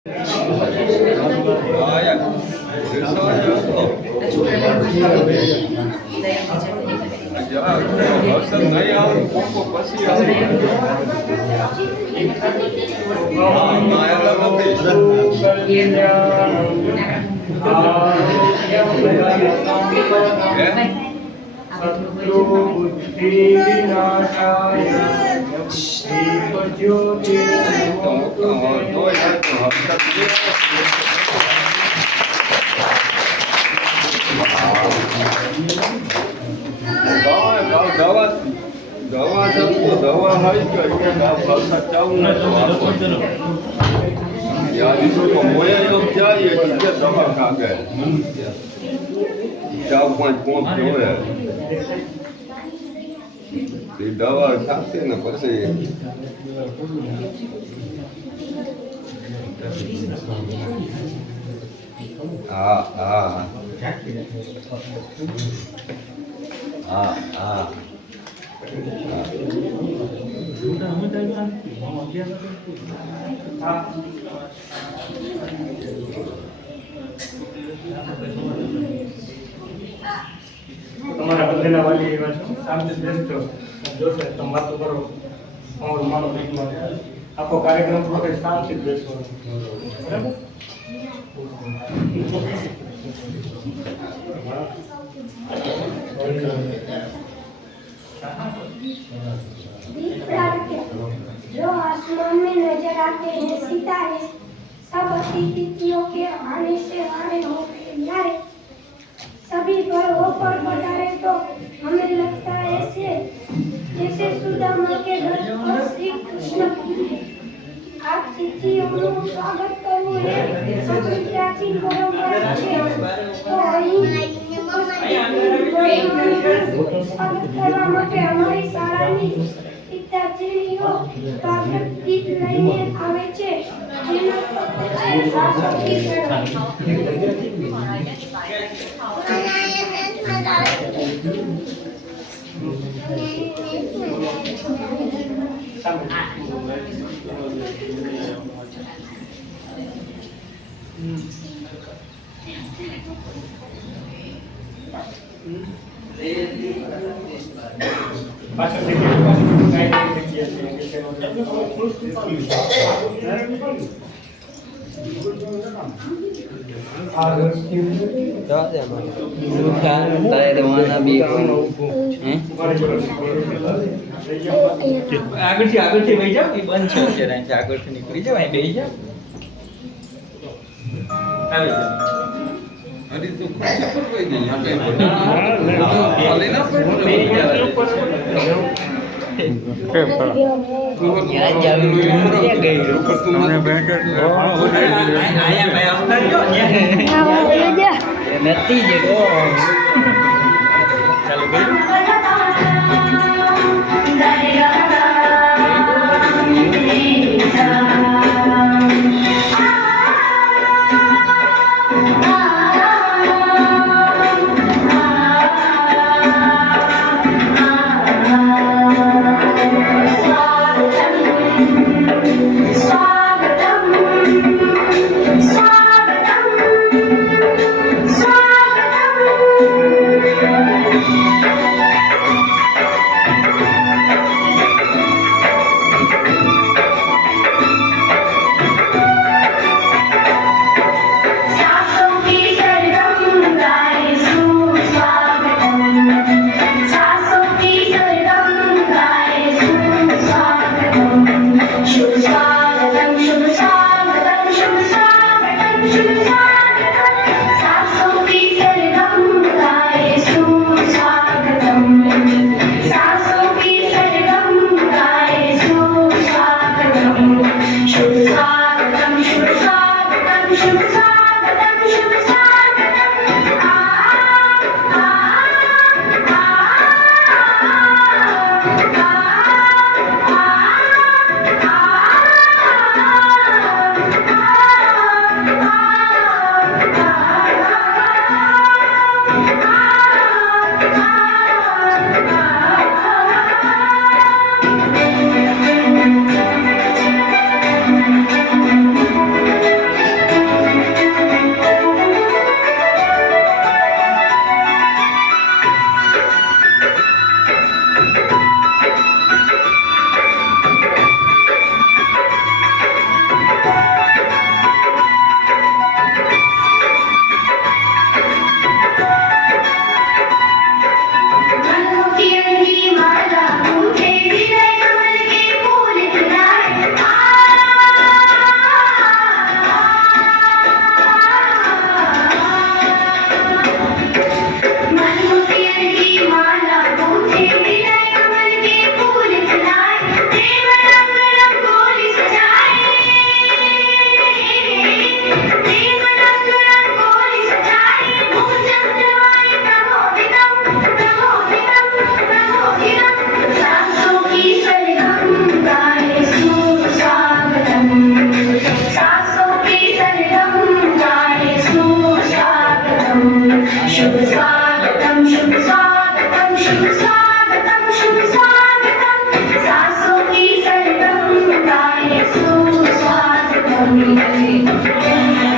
દવા દવા હોય કે અહીંયા વરસાદ ચાલુ ન જાય દવા કાગે 4.5 જોવે દવા ખાતે ને પછી હા હા હા હા તમારા બધાના વાલી એવા છો શાંતિ બેસજો જોશે તમે વાતો કરો અમારું માનો બેગમાં આખો કાર્યક્રમ વખતે શાંતિ બેસવાનો બરાબર जो आसमान में नजर आते हैं सितारे सब अतिथियों के आने से आने होते न्यारे सभी पर्वों पर बधारे तो हमें लगता है ऐसे जैसे सुदामा के घर पर श्री कृष्ण आप तिथियों स्वागत करવું है આપણી પ્રાચીન પરંપરા છે તો અહીં સ્વાગત કરવા માટે અમારી શાળાની પિતાશ્રીઓ સ્વાગત ગીત લઈને આવે છે જેનો છે સાસ્વતી આગળથી વહી જાવ કે બંધ છે અત્યારે અહીંથી આગળથી નીકળી જાવ અહીં બેસી જાવ આવી જાવ અરે તો ખુશી પર વહી ગઈ નથી જે ચાલો છે